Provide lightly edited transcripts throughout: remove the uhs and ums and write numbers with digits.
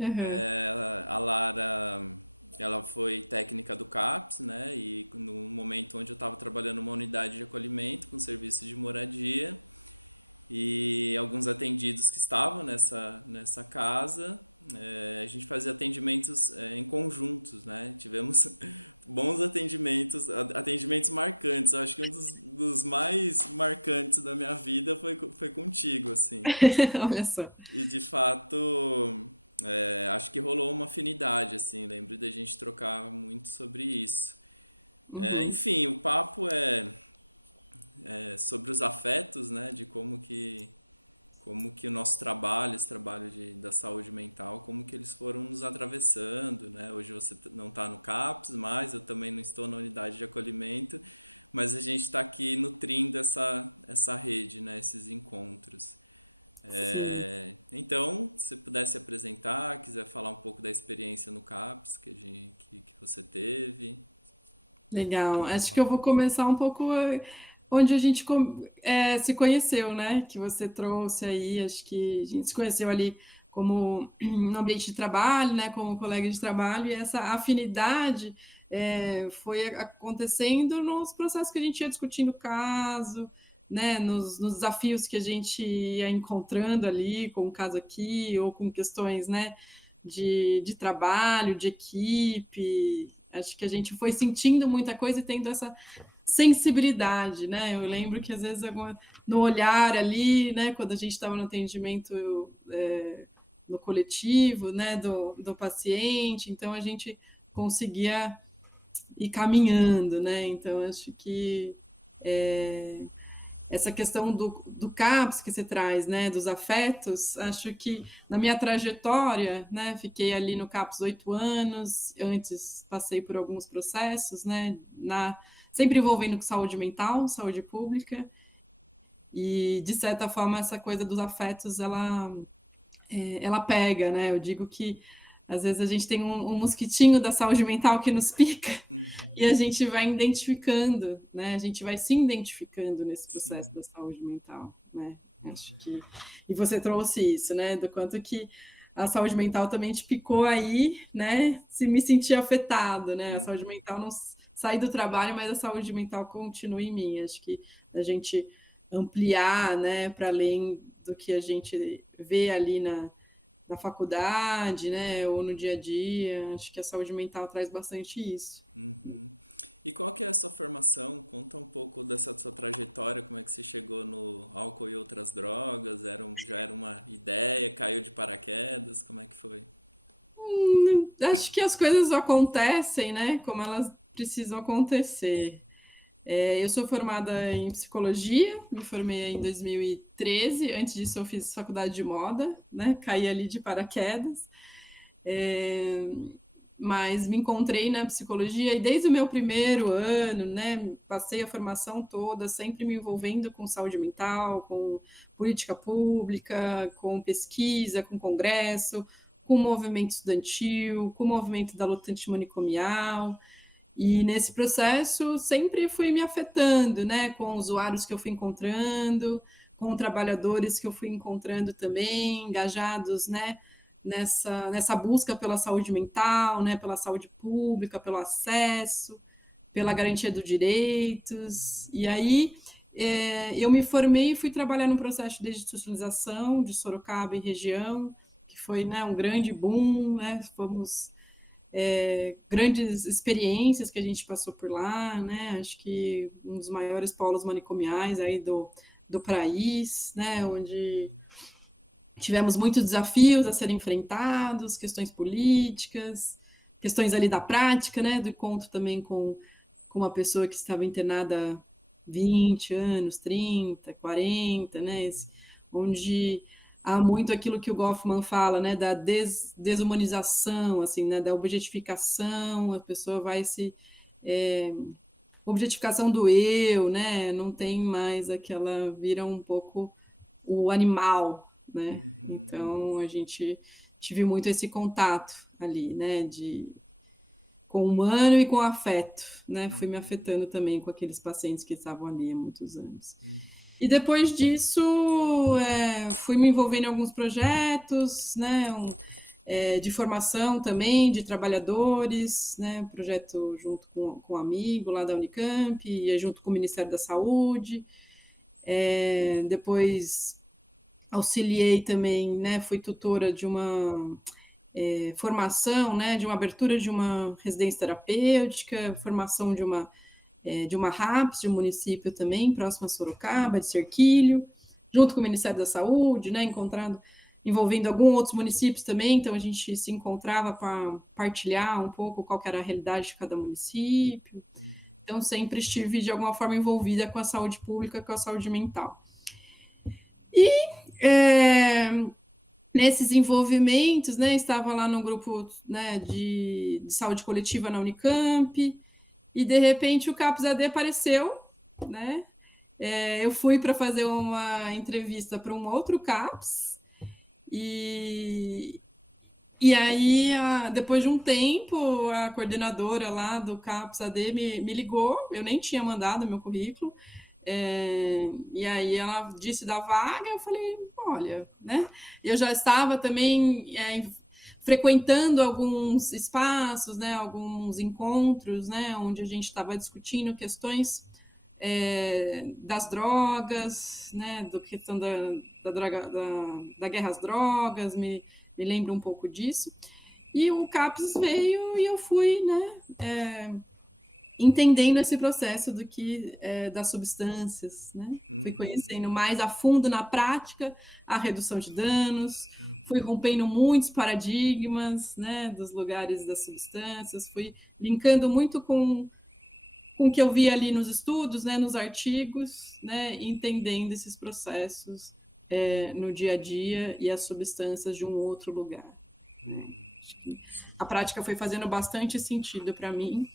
Aham. Olha só. Uhum. Sim. Legal. Acho que eu vou começar um pouco onde a gente se conheceu, né? Que você trouxe aí. Acho que a gente se conheceu ali como no ambiente de trabalho, né? Como colega de trabalho, e essa afinidade foi acontecendo nos processos que a gente ia discutindo o caso, né? Nos desafios que a gente ia encontrando ali, com o caso aqui, ou com questões, né? De trabalho, de equipe. Acho que a gente foi sentindo muita coisa e tendo essa sensibilidade, né? Eu lembro que às vezes no olhar ali, né, quando a gente estava no atendimento no coletivo, né, do paciente, então a gente conseguia ir caminhando, né? Então acho que essa questão do CAPS que você traz, né, dos afetos, acho que na minha trajetória, né, fiquei ali no CAPS 8 anos, antes passei por alguns processos, né, sempre envolvendo com saúde mental, saúde pública, e de certa forma essa coisa dos afetos, ela pega, né, eu digo que às vezes a gente tem um mosquitinho da saúde mental que nos pica, e a gente vai identificando, né? A gente vai se identificando nesse processo da saúde mental, né? Acho que e você trouxe isso, né? Do quanto que a saúde mental também te picou aí, né? Se me sentir afetado, né? A saúde mental não sai do trabalho, mas a saúde mental continua em mim. Acho que a gente ampliar, né? Para além do que a gente vê ali na faculdade, né? Ou no dia a dia. Acho que a saúde mental traz bastante isso. Acho que as coisas acontecem, né, como elas precisam acontecer. Eu sou formada em psicologia, me formei em 2013. Antes disso, eu fiz faculdade de moda, né? Caí ali de paraquedas. É, mas me encontrei na psicologia e desde o meu primeiro ano, né, passei a formação toda sempre me envolvendo com saúde mental, com política pública, com pesquisa, com congresso, com movimento estudantil, com o movimento da luta antimanicomial. E nesse processo sempre fui me afetando, né, com usuários que eu fui encontrando, com trabalhadores que eu fui encontrando também, engajados, né, nessa busca pela saúde mental, né, pela saúde pública, pelo acesso, pela garantia dos direitos. E aí eu me formei e fui trabalhar no processo de desinstitucionalização de Sorocaba e região, que foi, né, um grande boom, né, fomos grandes experiências que a gente passou por lá, né? Acho que um dos maiores polos manicomiais aí do país, né? Onde tivemos muitos desafios a serem enfrentados, questões políticas, questões ali da prática, né? Do encontro também com uma pessoa que estava internada há 20 anos, 30, 40, né? Onde há muito aquilo que o Goffman fala, né? Da desumanização, assim, né? Da objetificação, a pessoa vai se é, objetificação do eu, né? Não tem mais aquela, vira um pouco o animal, né? Então a gente tive muito esse contato ali, né? Com o humano e com o afeto, né? Fui me afetando também com aqueles pacientes que estavam ali há muitos anos. E depois disso, fui me envolvendo em alguns projetos, né? de formação também de trabalhadores, né, projeto junto com um amigo lá da Unicamp, e junto com o Ministério da Saúde. Depois auxiliei também, né, fui tutora de uma formação, né, de uma abertura de uma residência terapêutica, formação de uma RAPS, de um município também, próximo a Sorocaba, de Serquilho, junto com o Ministério da Saúde, né, envolvendo alguns outros municípios também, então a gente se encontrava para partilhar um pouco qual era a realidade de cada município. Então, sempre estive, de alguma forma, envolvida com a saúde pública, com a saúde mental. E nesses envolvimentos, né, estava lá no grupo, né, de saúde coletiva na Unicamp, e de repente o CAPS-AD apareceu, né? Eu fui para fazer uma entrevista para um outro CAPS, e aí, depois de um tempo, a coordenadora lá do CAPS-AD me ligou, eu nem tinha mandado meu currículo, e aí ela disse da vaga, eu falei, olha, né? Eu já estava também frequentando alguns espaços, né? Alguns encontros, né? Onde a gente estava discutindo questões das drogas, né? Do questão da guerra às drogas, me lembro um pouco disso. E o CAPS veio e eu fui, né? Entendendo esse processo das substâncias, né? Fui conhecendo mais a fundo na prática a redução de danos, fui rompendo muitos paradigmas, né, dos lugares das substâncias, fui linkando muito com o que eu vi ali nos estudos, né, nos artigos, né, entendendo esses processos no dia a dia e as substâncias de um outro lugar. Né? Acho que a prática foi fazendo bastante sentido para mim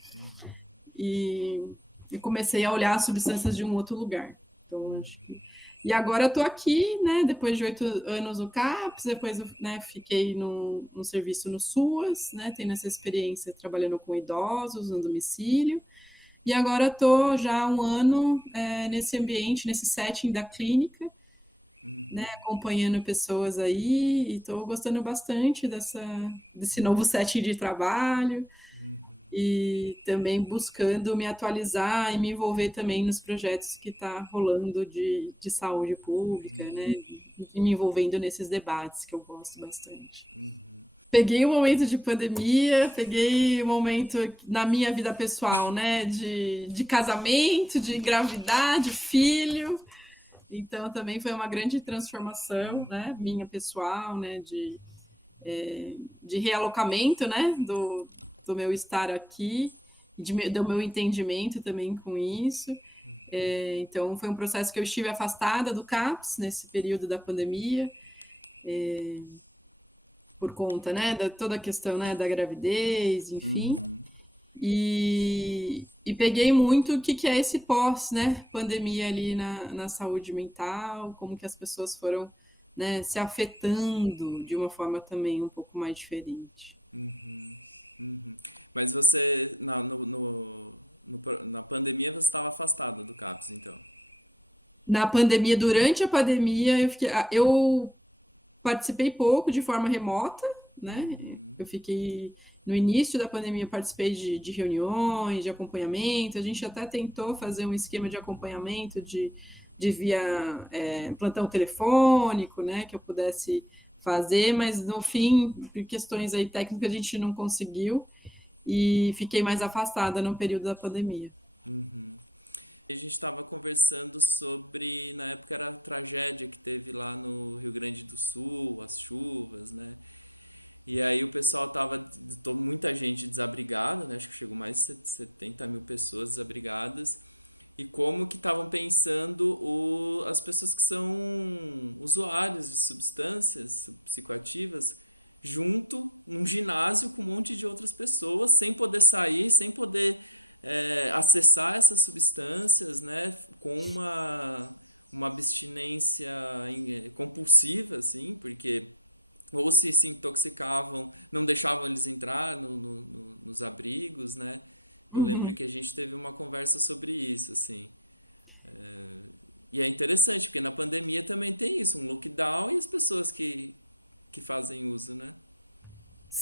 e comecei a olhar as substâncias de um outro lugar. Então, acho que... E agora estou aqui, né, depois de 8 anos no CAPS, depois, né, fiquei no serviço no SUAS, né, tendo essa experiência trabalhando com idosos no domicílio, e agora estou já há um ano nesse ambiente, nesse setting da clínica, né, acompanhando pessoas aí, e estou gostando bastante desse novo setting de trabalho, e também buscando me atualizar e me envolver também nos projetos que está rolando de saúde pública, né? E me envolvendo nesses debates que eu gosto bastante. Peguei o momento de pandemia, peguei o momento na minha vida pessoal, né? De casamento, de gravidade, filho. Então também foi uma grande transformação, né? Minha pessoal, né? De realocamento, né? Do meu estar aqui, do meu entendimento também com isso. Então, foi um processo que eu estive afastada do CAPS nesse período da pandemia, por conta, né, da toda a questão, né, da gravidez, enfim. E peguei muito o que é esse pós, né, pandemia ali na saúde mental, como que as pessoas foram, né, se afetando de uma forma também um pouco mais diferente. Na pandemia, durante a pandemia, eu participei pouco de forma remota, né? Eu fiquei no início da pandemia, participei de reuniões, de acompanhamento. A gente até tentou fazer um esquema de acompanhamento de via plantão telefônico, né? Que eu pudesse fazer, mas no fim, por questões aí técnicas, a gente não conseguiu e fiquei mais afastada no período da pandemia.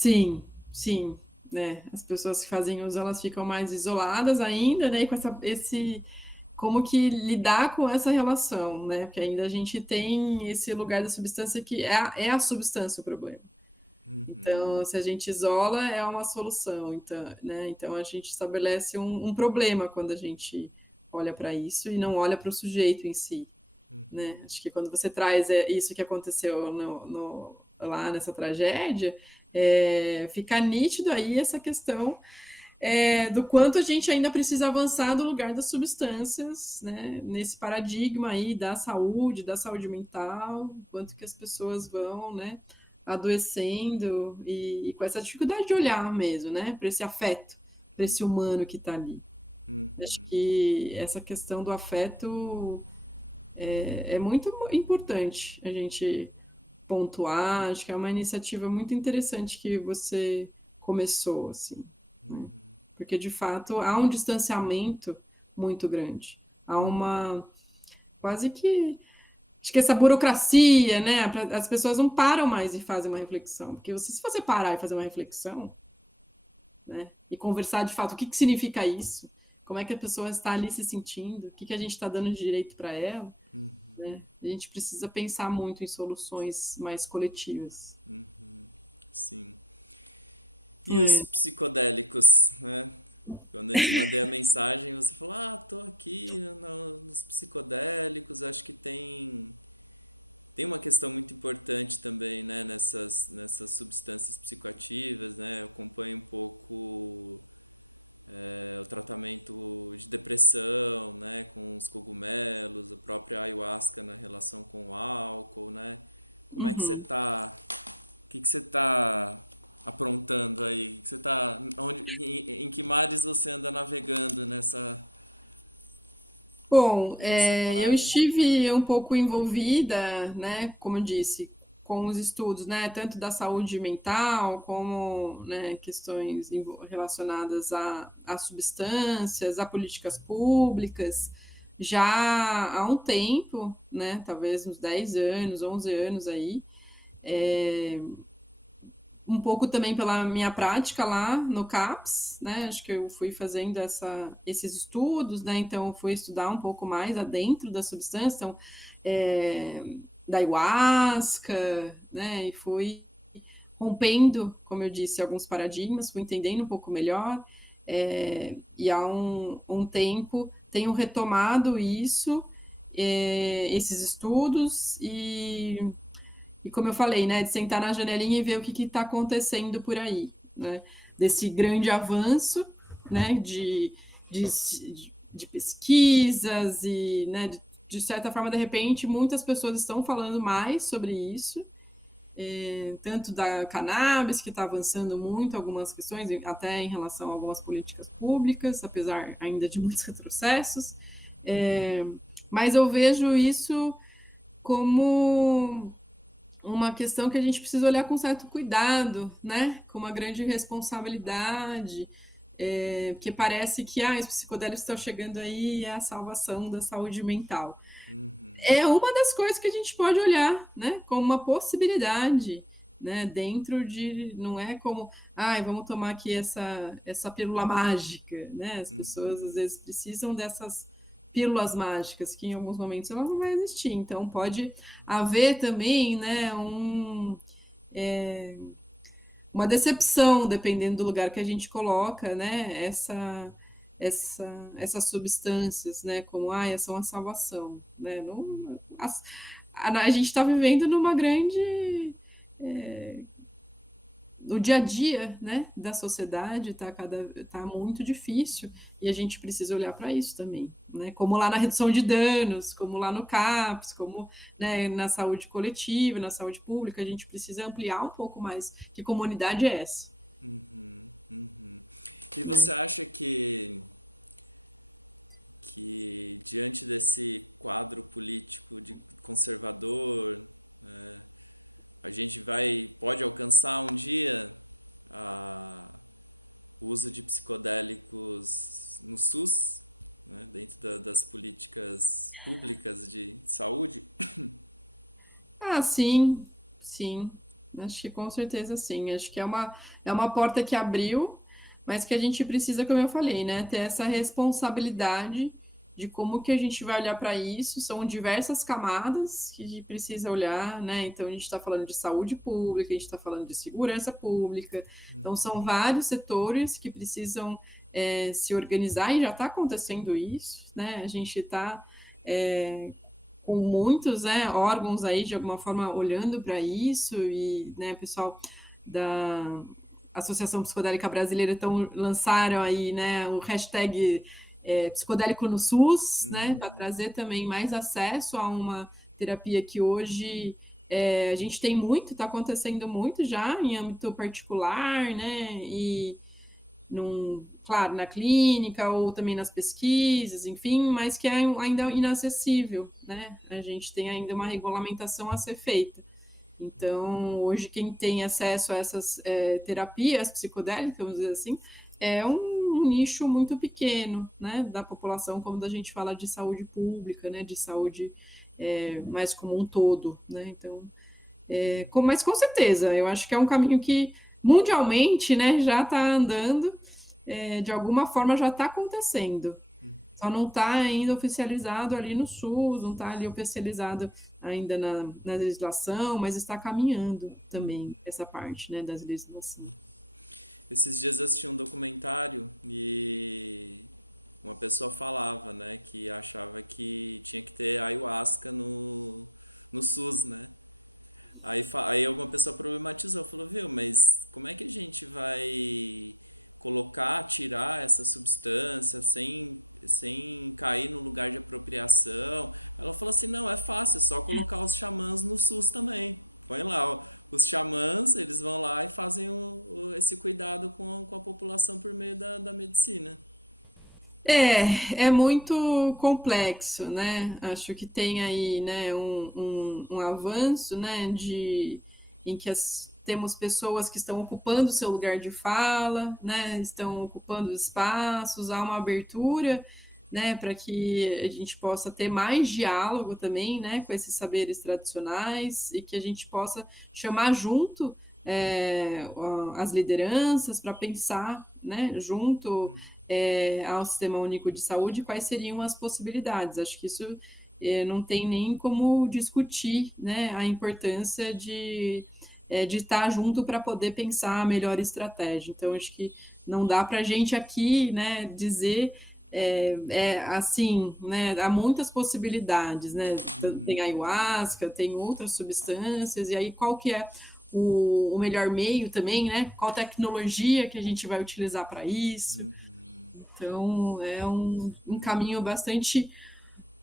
Sim, sim, né, as pessoas que fazem uso, elas ficam mais isoladas ainda, né, e com esse como que lidar com essa relação, né, porque ainda a gente tem esse lugar da substância que é a substância o problema. Então, se a gente isola, é uma solução, então, né, então a gente estabelece um problema quando a gente olha para isso e não olha para o sujeito em si, né. Acho que quando você traz, isso que aconteceu lá nessa tragédia, fica nítido aí essa questão, do quanto a gente ainda precisa avançar do lugar das substâncias, né, nesse paradigma aí da saúde mental, quanto que as pessoas vão, né, adoecendo e com essa dificuldade de olhar mesmo, né, para esse afeto, para esse humano que está ali. Acho que essa questão do afeto é muito importante a gente pontuar, acho que é uma iniciativa muito interessante que você começou, assim, né, porque de fato há um distanciamento muito grande, há uma quase que acho que essa burocracia, né, as pessoas não param mais e fazem uma reflexão, porque se você parar e fazer uma reflexão, né, e conversar de fato o que que significa isso, como é que a pessoa está ali se sentindo, o que que a gente está dando de direito para ela, né, a gente precisa pensar muito em soluções mais coletivas. É. Uhum. Bom, eu estive um pouco envolvida, né, como eu disse, com os estudos, né, tanto da saúde mental, como, né, questões relacionadas a substâncias, a políticas públicas, já há um tempo, né, talvez uns 10 anos, 11 anos aí, é, um pouco também pela minha prática lá no CAPS, né? Acho que eu fui fazendo esses estudos, né? Então, eu fui estudar um pouco mais adentro da substância, então, é, da ayahuasca, né? E fui rompendo, como eu disse, alguns paradigmas, fui entendendo um pouco melhor, e há um tempo tenho retomado isso, esses estudos, e como eu falei, né, de sentar na janelinha e ver o que está acontecendo por aí, né, desse grande avanço, né, de, de pesquisas e, né, de certa forma, de repente, muitas pessoas estão falando mais sobre isso, tanto da cannabis, que está avançando muito algumas questões, até em relação a algumas políticas públicas, apesar ainda de muitos retrocessos, é, mas eu vejo isso como uma questão que a gente precisa olhar com certo cuidado, né? Com uma grande responsabilidade, porque parece que os psicodélicos estão chegando aí é a salvação da saúde mental. É uma das coisas que a gente pode olhar, né? Como uma possibilidade, né? Dentro de, não é como, vamos tomar aqui essa pílula mágica, né? As pessoas às vezes precisam dessas pílulas mágicas que em alguns momentos ela não vai existir. Então pode haver também, né? É, uma decepção, dependendo do lugar que a gente coloca, né? Essas substâncias, né? Como, essa é uma salvação, né? Não, a gente está vivendo numa grande. O dia a dia, né, da sociedade tá muito difícil e a gente precisa olhar para isso também, né? Como lá na redução de danos, como lá no CAPS, como, né, na saúde coletiva, na saúde pública, a gente precisa ampliar um pouco mais que comunidade é essa, né? Sim, sim. Acho que com certeza sim. Acho que é uma porta que abriu, mas que a gente precisa, como eu falei, né, ter essa responsabilidade de como que a gente vai olhar para isso. São diversas camadas que a gente precisa olhar, né? Então a gente está falando de saúde pública, a gente está falando de segurança pública. Então são vários setores que precisam se organizar e já está acontecendo isso, né? A gente está com muitos, né, órgãos aí de alguma forma olhando para isso e, né, pessoal da Associação Psicodélica Brasileira então lançaram aí, né, o hashtag psicodélico no SUS, né, para trazer também mais acesso a uma terapia que hoje a gente tem muito, está acontecendo muito já em âmbito particular, né, e claro, na clínica ou também nas pesquisas, enfim, mas que é ainda inacessível, né? A gente tem ainda uma regulamentação a ser feita. Então, hoje, quem tem acesso a essas terapias psicodélicas, vamos dizer assim, é um nicho muito pequeno, né, da população, como a gente fala de saúde pública, né, de saúde mais como um todo, né? Então, mas com certeza, eu acho que é um caminho que mundialmente, né, já está andando, de alguma forma já está acontecendo. Só não está ainda oficializado ali no SUS, não está ali oficializado ainda na legislação, mas está caminhando também essa parte, né, das legislação. É muito complexo, né? Acho que tem aí, né, um avanço, né, em que temos pessoas que estão ocupando o seu lugar de fala, né, estão ocupando espaços, há uma abertura, né, para que a gente possa ter mais diálogo também, né, com esses saberes tradicionais e que a gente possa chamar junto as lideranças para pensar, né, junto ao Sistema Único de Saúde, quais seriam as possibilidades. Acho que isso não tem nem como discutir, né, a importância de estar junto para poder pensar a melhor estratégia. Então, acho que não dá para a gente aqui, né, dizer assim, né, há muitas possibilidades, né? Tem ayahuasca, tem outras substâncias, e aí qual que é o melhor meio também, né? Qual tecnologia que a gente vai utilizar para isso? Então, é um caminho bastante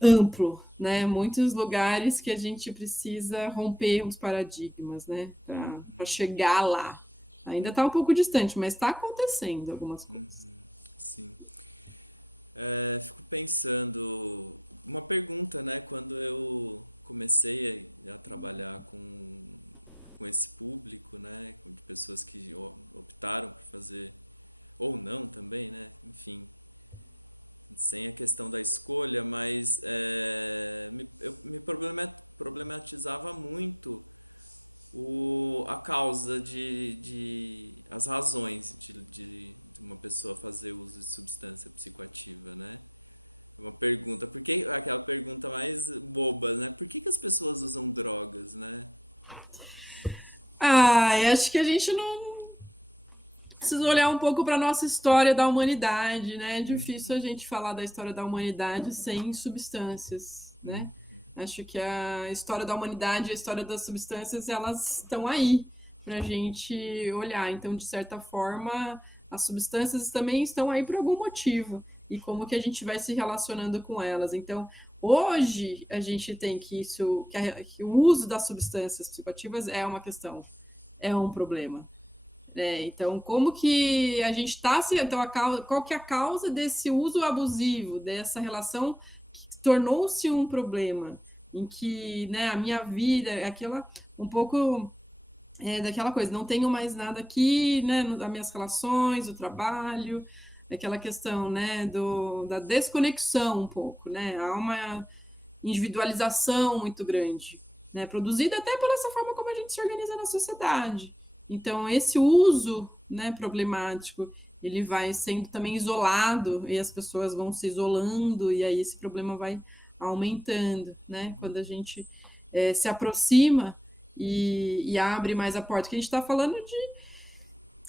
amplo, né? Muitos lugares que a gente precisa romper os paradigmas, né? Para chegar lá. Ainda está um pouco distante, mas está acontecendo algumas coisas. Acho que a gente não precisa olhar um pouco para a nossa história da humanidade, né? É difícil a gente falar da história da humanidade sem substâncias, né? Acho que a história da humanidade e a história das substâncias, elas estão aí para a gente olhar. Então, de certa forma, as substâncias também estão aí por algum motivo. E como que a gente vai se relacionando com elas. Então, hoje, a gente tem que o uso das substâncias psicoativas é uma questão, é um problema. Então, como que a gente está se. Então, qual que é a causa desse uso abusivo, dessa relação que tornou-se um problema, em que, né, a minha vida, aquela um pouco daquela coisa, não tenho mais nada aqui, né, das minhas relações, do trabalho, aquela questão, né, da desconexão um pouco, né? Há uma individualização muito grande. né? Produzida até pela essa forma como a gente se organiza na sociedade. Então, esse uso, né, problemático, ele vai sendo também isolado e as pessoas vão se isolando e aí esse problema vai aumentando, né? Quando a gente se aproxima e abre mais a porta, que a gente está falando de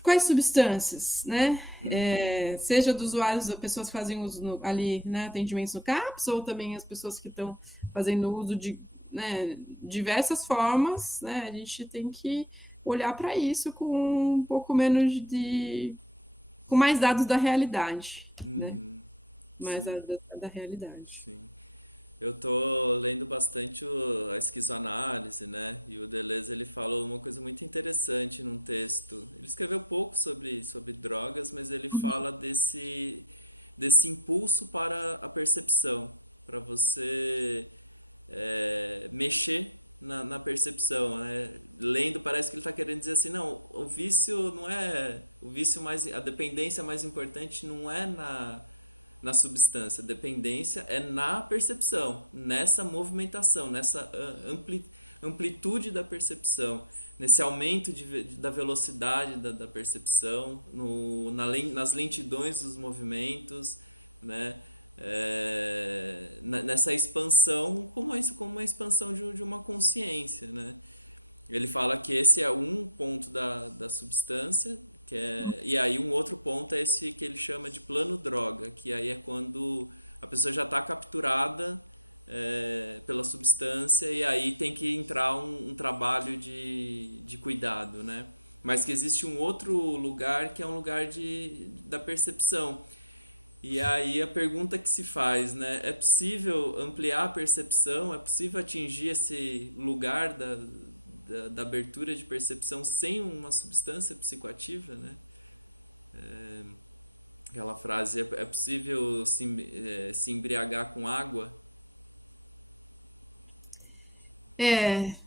quais substâncias, né? Seja dos usuários, das pessoas que fazem uso ali, né, atendimentos no CAPS, ou também as pessoas que estão fazendo uso de, né, diversas formas, né? A gente tem que olhar para isso com um pouco menos de, com mais dados da realidade, né? Mais da realidade.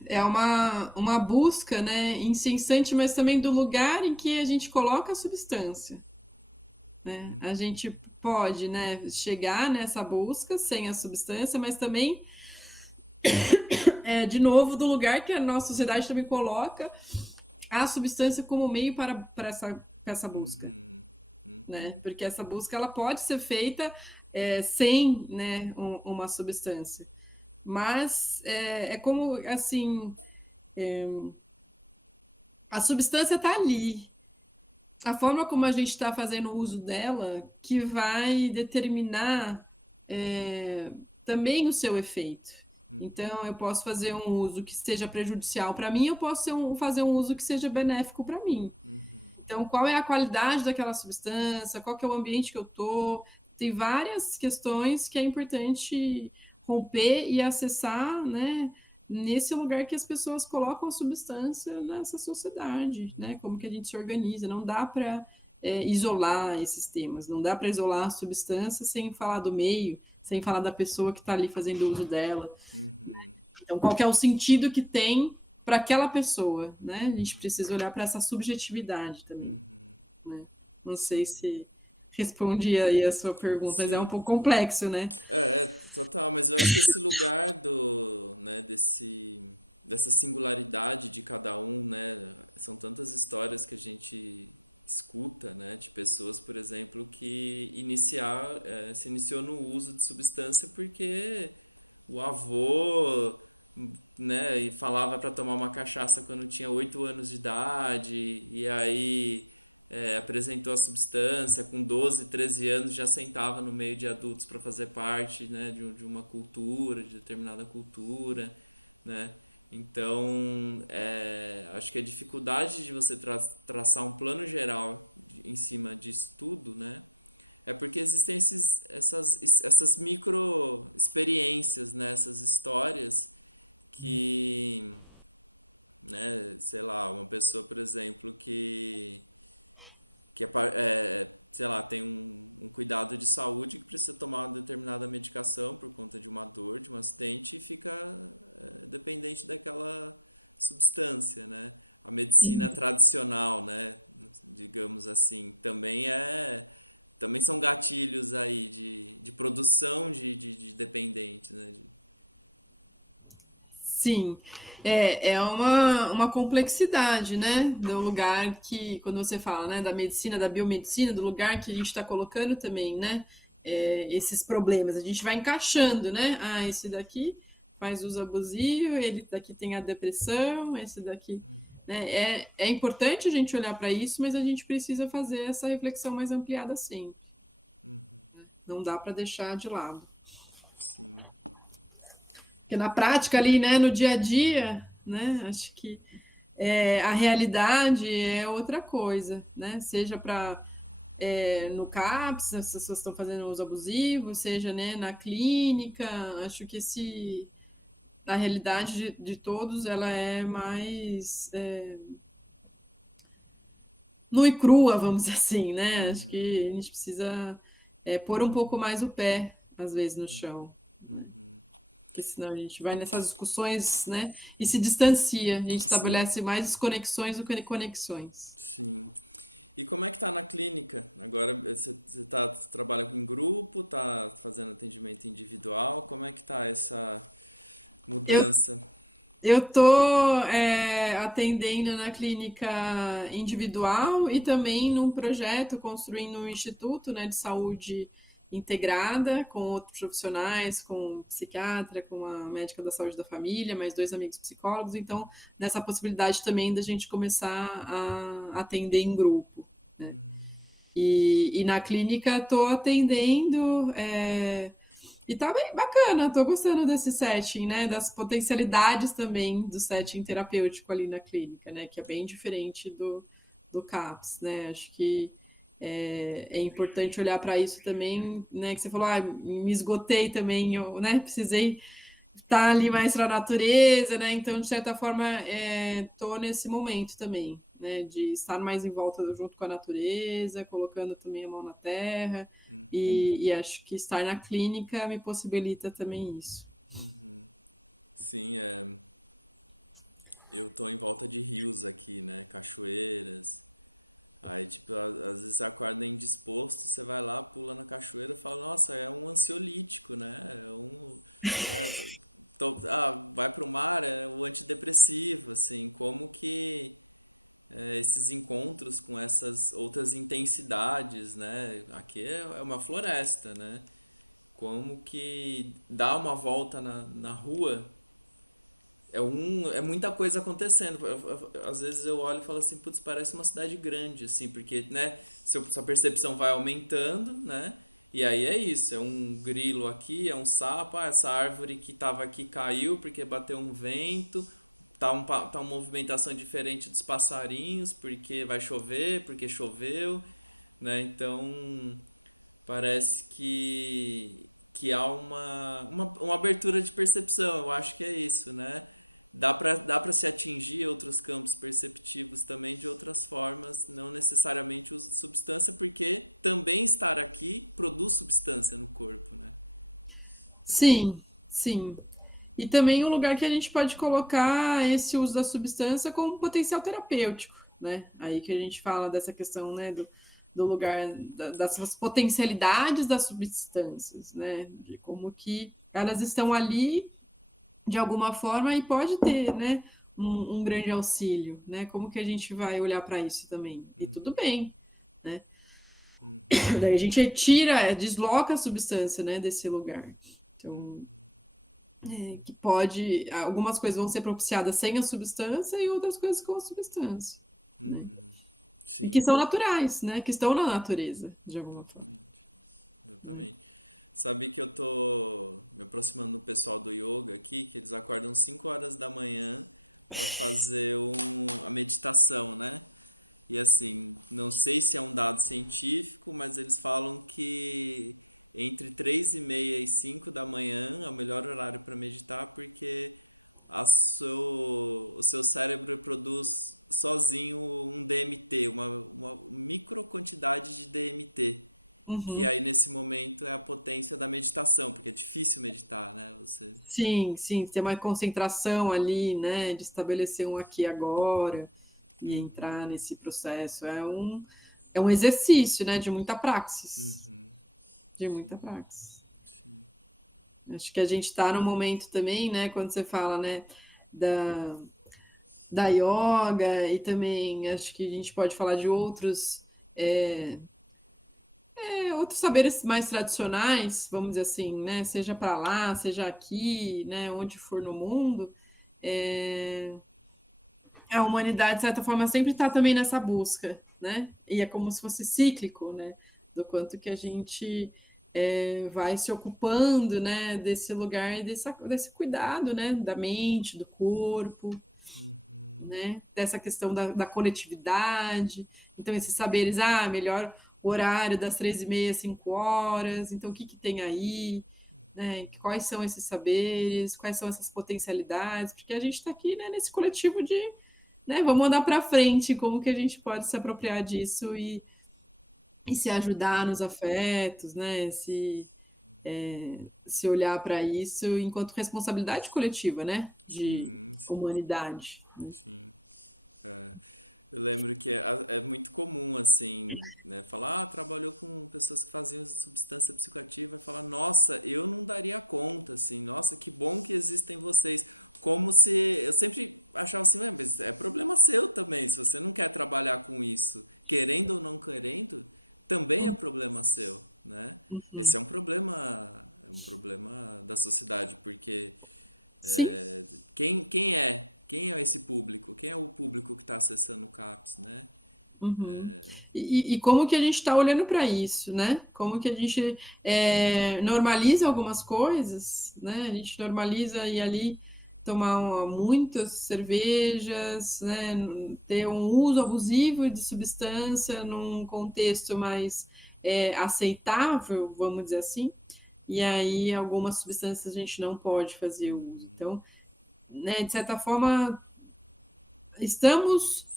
É uma busca, né, incessante, mas também do lugar em que a gente coloca a substância, né? A gente pode, né, chegar nessa busca sem a substância, mas também, de novo, do lugar que a nossa sociedade também coloca a substância como meio para essa busca, né? Porque essa busca ela pode ser feita sem, né, uma substância, mas é como assim, a substância está ali. A forma como a gente está fazendo uso dela que vai determinar também o seu efeito. Então, eu posso fazer um uso que seja prejudicial para mim, eu posso fazer um uso que seja benéfico para mim. Então, qual é a qualidade daquela substância? Qual que é o ambiente que eu estou? Tem várias questões que é importante romper e acessar, né? Nesse lugar que as pessoas colocam a substância nessa sociedade, né? Como que a gente se organiza? Não dá para isolar esses temas, não dá para isolar a substância sem falar do meio, sem falar da pessoa que está ali fazendo uso dela. Então, qual que é o sentido que tem para aquela pessoa, né? A gente precisa olhar para essa subjetividade também, né? Não sei se respondi aí a sua pergunta, mas é um pouco complexo, né? Sim, é uma complexidade, né? Do lugar que, quando você fala, né, da medicina, da biomedicina, do lugar que a gente está colocando também, né? Esses problemas, a gente vai encaixando, né? Ah, esse daqui faz uso abusivo, ele daqui tem a depressão, esse daqui, né? É importante a gente olhar para isso, mas a gente precisa fazer essa reflexão mais ampliada sempre. Não dá para deixar de lado. Porque na prática ali, né, no dia a dia, né, acho que a realidade é outra coisa, né? Seja para no CAPS, as pessoas estão fazendo uso abusivo, seja, né, na clínica, acho que a realidade de todos ela é mais nua e crua, vamos dizer assim, né? Acho que a gente precisa pôr um pouco mais o pé, às vezes, no chão, né? Porque senão a gente vai nessas discussões, né, e se distancia, a gente estabelece mais desconexões do que conexões. Eu eu tô atendendo na clínica individual e também num projeto construindo um instituto, né, de saúde integrada com outros profissionais, com um psiquiatra, com a médica da saúde da família, mais dois amigos psicólogos. Então, nessa possibilidade também da gente começar a atender em grupo, né? E na clínica estou atendendo. E tá bem bacana, tô gostando desse setting, né? Das potencialidades também do setting terapêutico ali na clínica, né? Que é bem diferente do CAPS, né? Acho que é importante olhar para isso também, né? Que você falou, me esgotei também, eu, né? Precisei estar ali mais para a natureza, né? Então, de certa forma, tô nesse momento também, né? De estar mais em volta junto com a natureza, colocando também a mão na terra. E acho que estar na clínica me possibilita também isso. Sim, sim. E também um lugar que a gente pode colocar esse uso da substância como potencial terapêutico, né? Aí que a gente fala dessa questão, né, do lugar, das potencialidades das substâncias, né? De como que elas estão ali de alguma forma e pode ter, né, um grande auxílio, né? Como que a gente vai olhar para isso também? E tudo bem, né? Daí a gente tira, desloca a substância, né, desse lugar. Então, que pode, algumas coisas vão ser propiciadas sem a substância e outras coisas com a substância, né? E que são naturais, né? Que estão na natureza, de alguma forma, né? Uhum. Sim, sim, tem uma concentração ali, né? De estabelecer um aqui e agora e entrar nesse processo. É um exercício, né? De muita praxis. De muita praxis. Acho que a gente está no momento também, né? Quando você fala, né? da, da yoga, e também acho que a gente pode falar de é, outros saberes mais tradicionais, vamos dizer assim, né? Seja para lá, seja aqui, né? Onde for no mundo, é, a humanidade, de certa forma, sempre está também nessa busca, né? E é como se fosse cíclico, né? Do quanto que a gente vai se ocupando, né? Desse lugar, desse cuidado, né? Da mente, do corpo, né? Dessa questão da coletividade. Então, esses saberes, melhor horário das 3h30 às 5 horas. Então, o que tem aí? Né? Quais são esses saberes? Quais são essas potencialidades? Porque a gente está aqui, né, nesse coletivo de, né, vamos andar para frente, como que a gente pode se apropriar disso e se ajudar nos afetos, né? Se olhar para isso enquanto responsabilidade coletiva, né? De humanidade. Né? Uhum. Sim. Uhum. E como que a gente está olhando para isso, né? Como que a gente normaliza algumas coisas, né? A gente normaliza ir ali tomar muitas cervejas, né? Ter um uso abusivo de substância num contexto mais aceitável, vamos dizer assim. E aí algumas substâncias a gente não pode fazer uso. Então, né, de certa forma, estamos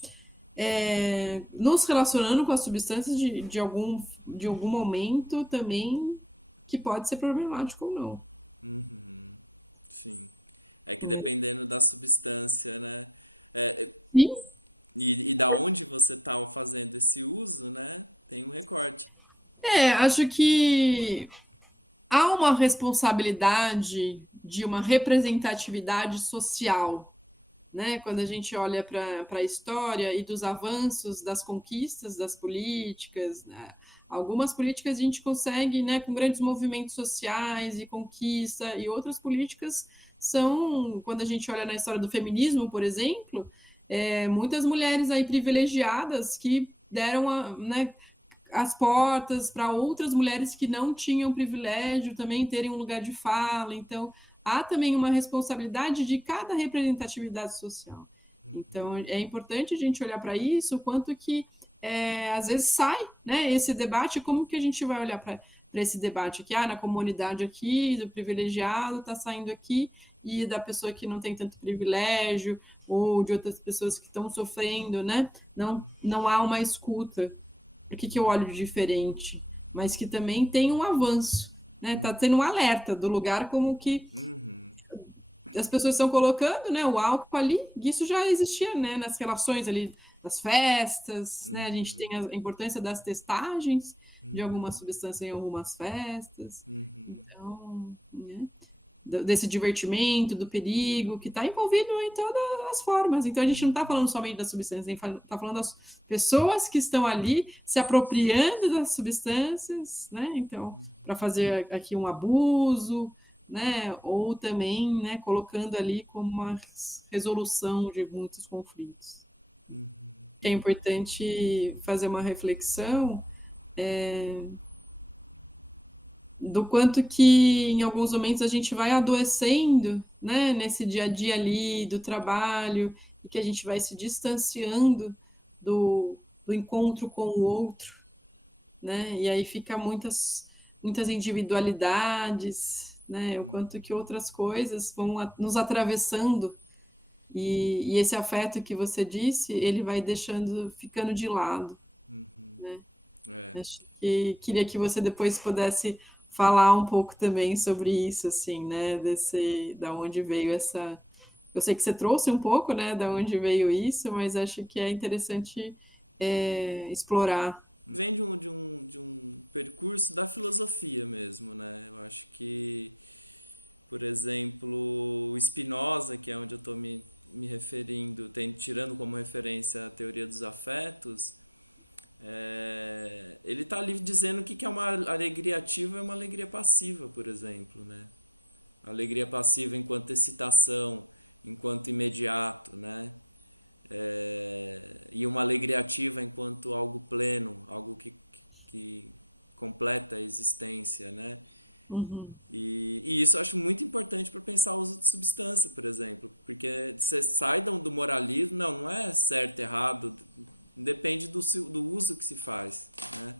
nos relacionando com as substâncias de algum momento também que pode ser problemático ou não. Né? Sim, acho que há uma responsabilidade de uma representatividade social, né? Quando a gente olha para a história e dos avanços, das conquistas das políticas, né? Algumas políticas a gente consegue, né, com grandes movimentos sociais e conquista, e outras políticas são, quando a gente olha na história do feminismo, por exemplo, muitas mulheres aí privilegiadas que deram né, as portas para outras mulheres que não tinham privilégio também terem um lugar de fala. Então, há também uma responsabilidade de cada representatividade social. Então, é importante a gente olhar para isso, o quanto que às vezes sai, né, esse debate, como que a gente vai olhar para esse debate aqui, na comunidade aqui, do privilegiado está saindo aqui, e da pessoa que não tem tanto privilégio, ou de outras pessoas que estão sofrendo, né? Não há uma escuta. Por que eu olho de diferente? Mas que também tem um avanço, né? Tá tendo um alerta do lugar, como que as pessoas estão colocando, né, o álcool ali, isso já existia, né, nas relações ali das festas, né? A gente tem a importância das testagens de alguma substância em algumas festas. Então, né, desse divertimento, do perigo, que está envolvido em todas as formas. Então, a gente não está falando somente da substância, a gente está falando das pessoas que estão ali se apropriando das substâncias, né? Então, para fazer aqui um abuso, né? Ou também, né, colocando ali como uma resolução de muitos conflitos. É importante fazer uma reflexão do quanto que em alguns momentos a gente vai adoecendo, né, nesse dia a dia ali do trabalho, e que a gente vai se distanciando do encontro com o outro, né? E aí fica muitas individualidades, né? O quanto que outras coisas vão nos atravessando, e esse afeto que você disse, ele vai ficando de lado, né? Acho que queria que você depois pudesse falar um pouco também sobre isso, assim, né? Da onde veio essa. Eu sei que você trouxe um pouco, né? Da onde veio isso, mas acho que é interessante explorar. Uhum.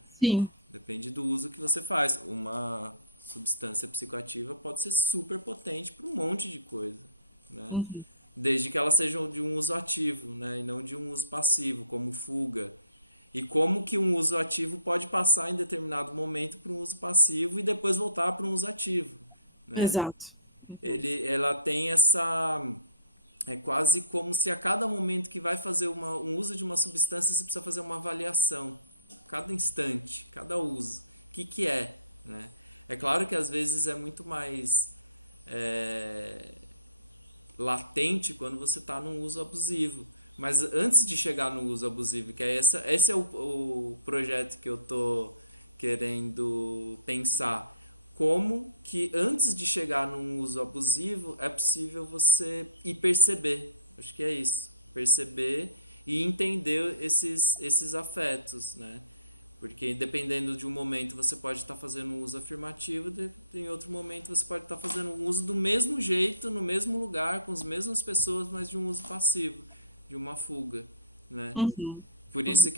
Sim. Uhum. Exato. Uhum. Uhum. Uhum.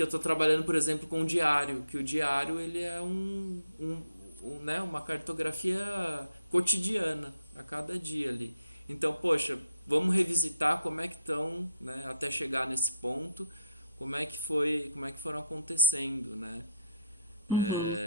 Uhum.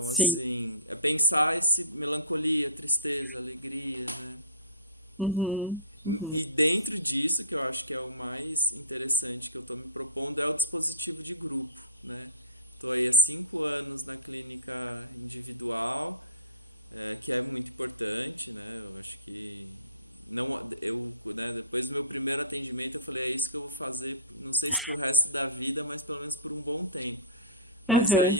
Sim. Uhum. Uhum. Aham.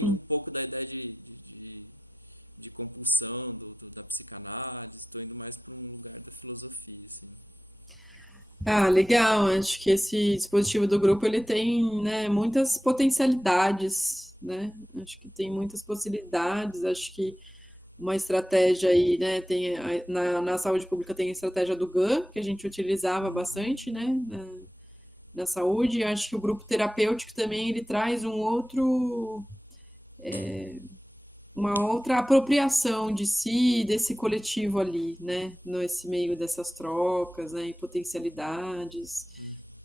Hum. Ah, legal. Acho que esse dispositivo do grupo ele tem, né, muitas potencialidades, né? Acho que tem muitas possibilidades. Acho que uma estratégia aí, né? Tem na saúde pública tem a estratégia do GAN, que a gente utilizava bastante, né? Na saúde. Acho que o grupo terapêutico também ele traz uma outra apropriação de si, desse coletivo ali, né? Nesse meio dessas trocas, né? E potencialidades,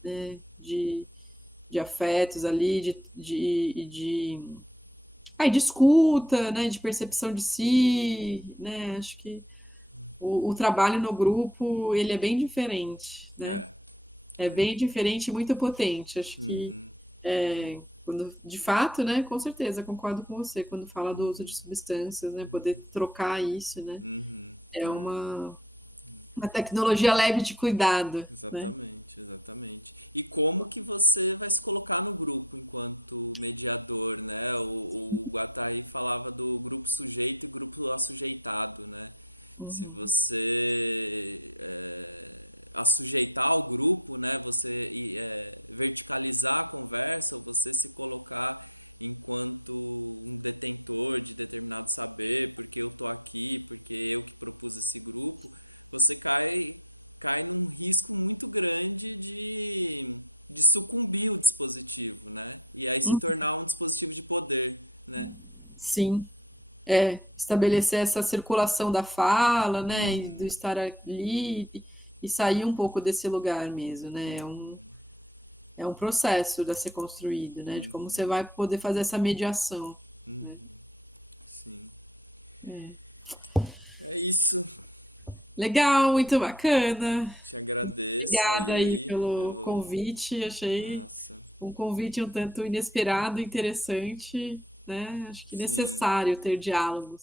né? De afetos ali, de escuta, né? De percepção de si, né? Acho que o trabalho no grupo ele é bem diferente, né? É bem diferente e muito potente. Acho que quando, de fato, né? Com certeza, concordo com você quando fala do uso de substâncias, né? Poder trocar isso, né? É uma tecnologia leve de cuidado, né? Uhum. Uhum. sim. É, estabelecer essa circulação da fala, né, e do estar ali e sair um pouco desse lugar mesmo, né? É um processo a ser construído, né? De como você vai poder fazer essa mediação, né? É. Legal, muito bacana. Obrigada aí pelo convite. Achei um convite um tanto inesperado, interessante, né? Acho que necessário ter diálogos.